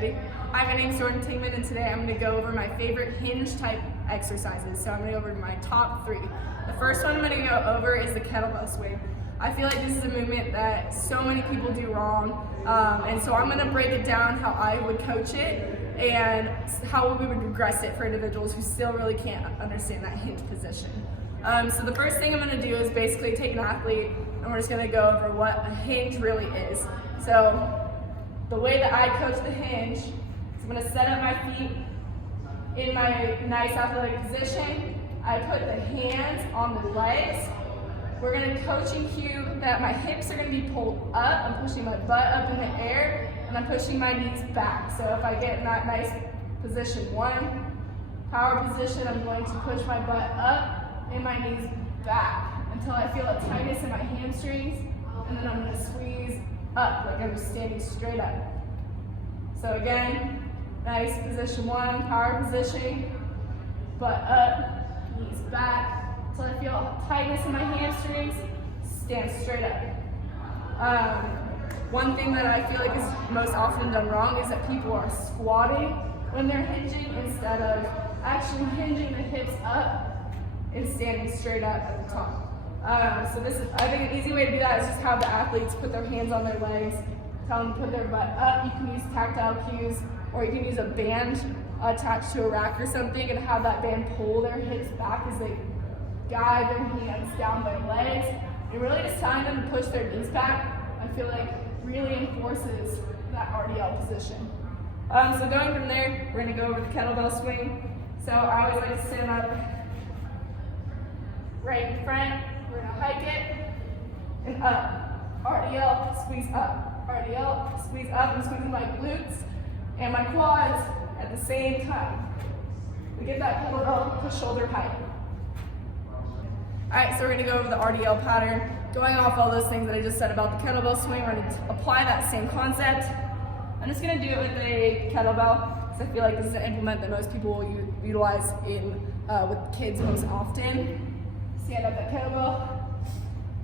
Ready? Hi, my name's Jordan Tingman, and today I'm going to go over my favorite hinge type exercises. So I'm going to go over my top 3. The first one I'm going to go over is the kettlebell swing. I feel like this is a movement that so many people do wrong, and so I'm going to break it down how I would coach it and how we would regress it for individuals who still really can't understand that hinge position. So the first thing I'm going to do is basically take an athlete and we're just going to go over what a hinge really is. So the way that I coach the hinge is I'm going to set up my feet in my nice athletic position. I put the hands on the legs. We're going to coach and cue that my hips are going to be pulled up. I'm pushing my butt up in the air and I'm pushing my knees back. So if I get in that nice position 1, power position, I'm going to push my butt up and my knees back until I feel a tightness in my hamstrings, and then I'm going to squeeze up like I'm standing straight up. So again, nice position 1, power position, butt up, knees back, until I feel tightness in my hamstrings, stand straight up. One thing that I feel like is most often done wrong is that people are squatting when they're hinging instead of actually hinging the hips up and standing straight up at the top. So this is, I think an easy way to do that is just have the athletes put their hands on their legs, tell them to put their butt up. You can use tactile cues, or you can use a band attached to a rack or something and have that band pull their hips back as they guide their hands down their legs. And really just telling them to push their knees back, I feel like really enforces that RDL position. So going from there, we're going to go over the kettlebell swing. So I always like to stand up right in front. We're going to hike it and up. RDL, squeeze up. RDL, squeeze up. I'm squeezing my glutes and my quads at the same time. We get that kettlebell to shoulder height. Alright, so we're going to go over the RDL pattern. Going off all those things that I just said about the kettlebell swing, we're going to apply that same concept. I'm just going to do it with a kettlebell, because I feel like this is an implement that most people will utilize with kids most often. Stand up that kettlebell.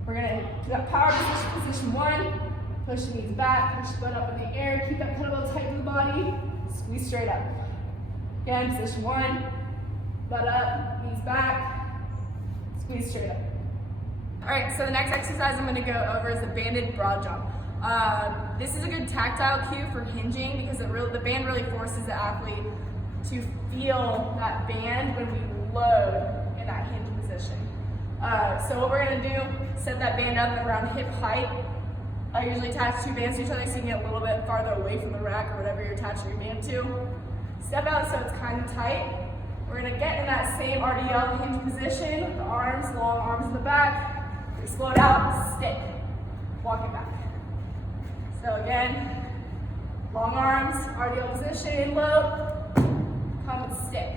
We're going to do that power position 1. Push the knees back, push the butt up in the air, keep that kettlebell tight to the body, squeeze straight up. Again, position 1, butt up, knees back, squeeze straight up. All right, so the next exercise I'm going to go over is the banded broad jump. This is a good tactile cue for hinging because the band really forces the athlete to feel that band when we load in that hinge position. So what we're going to do, set that band up around hip height. I usually attach 2 bands to each other so you can get a little bit farther away from the rack or whatever you're attaching your band to. Step out so it's kind of tight. We're going to get in that same RDL hinge position, the arms, long arms in the back. Explode out, stick, walk it back. So again, long arms, RDL position, low, come and stick.